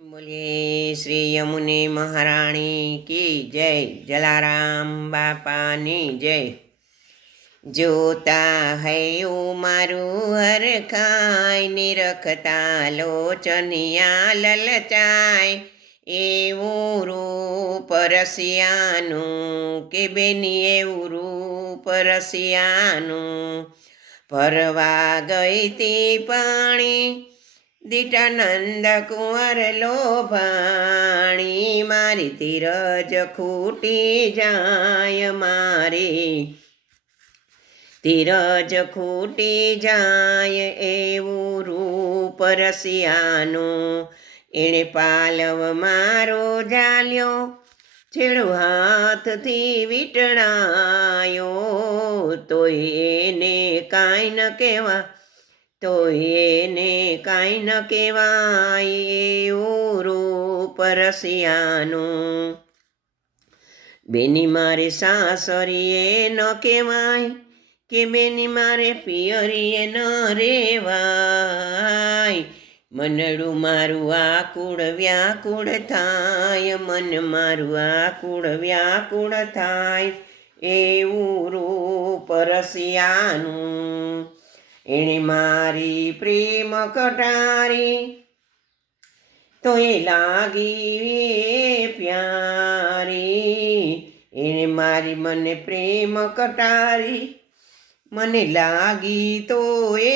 बोलिए श्री यमुने महारानी की जय। जलाराम बापानी जय। जोता है मारू हर खाय निरखता लोचनिया ललचाय એવું રૂપ રસિયાનું કે બેની એવું રૂપ રસિયાનું ભરવા ગઈ તી પાણી દીટાનંદ કુંવર લોભાણી મારી ધીરજ ખૂટી જાય મારી ધીરજ ખૂટી જાય એવું રૂપ રસિયાનું એણે પાલવ મારો ઝાલ્યો છેડો હાથથી વીંટળાયો તોય એને કાંઈ ન કહેવા એવું રૂપ રસિયાનું બેની મારે સાસરીએ ન કહેવાય કે બેની મારે પિયરીએ ન રેવાય મનડું મારું આકુળ વ્યાકુળ થાય મન મારું આકુળ વ્યાકુળ થાય એવું રૂપ રસિયાનું એણે મારી પ્રેમ કટારી તો એ લાગી પ્યારી એણે મારી મને પ્રેમ કટારી મને લાગી તો એ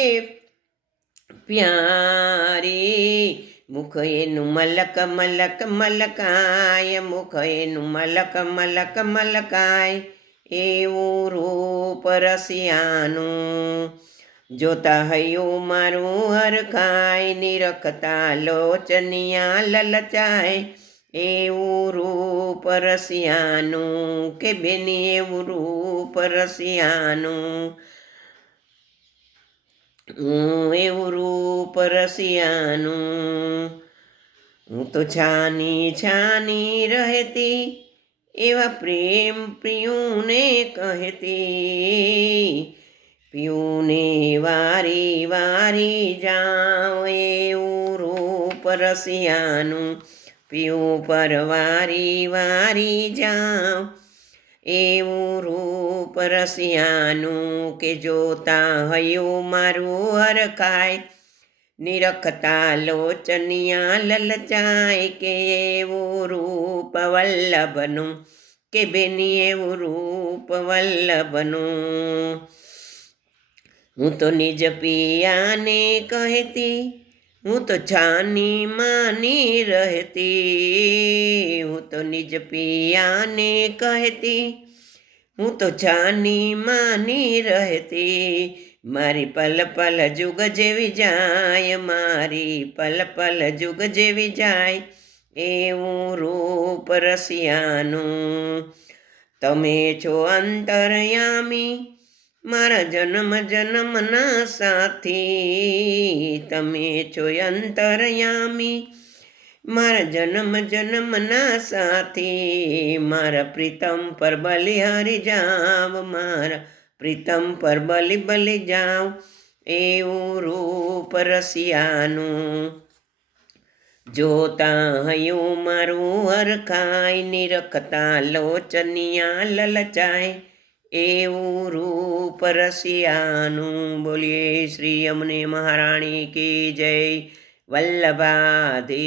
પ્યારી મુખ એનું મલક મલક મલકાય મુખ એનું મલક મલક મલકાય એવું રૂપ રસિયાનું જોતા હૈયું મારું હરખાય નિરખતા લોચનિયા લલચાય એવું રૂપ રસિયાનું કે બેની એવું રૂપ રસિયાનું એવું રૂપ રસિયાનું હું તો છાની છાની રહેતી એવા પ્રેમ પ્રિયુને કહેતી પિયુને વારી વારી જાઉં એવું રૂપ રસિયાનું પિયું પર વારી વારી જાઉં એવું રૂપ રસિયાનું કે જોતા હૈયું મારું હરખાય નિરખતા લોચનિયા લલચાય કે એવું રૂપ વલ્લભનું કે બેની એવું રૂપ વલ્લભનું હું તો નિજ પિયાને કહેતી હું તો છાની માની રહેતી હું તો નિજ પિયાને કહેતી હું તો છાની માની રહેતી મારી પલ પલ જુગ જેવી જાય મારી પલ પલ જુગ જેવી જાય એવું રૂપ રસિયાનું તમે છો અંતરયામી મારા જન્મ જન્મના સાથી તમે છો અંતરયામી મારા જન્મ જન્મના સાથી મારા પ્રીતમ પર બલિહારી જાવ મારા પ્રીતમ પર બલિ જાવ એવું રૂપ રસિયાનું જોતા હૈયું મારું હરખાય નિરખતા લોચનિયા લલચાય એવું રૂપ રસિયાનું બોલીએ શ્રી યમુને મહારાણી કી જય વલ્લભાધી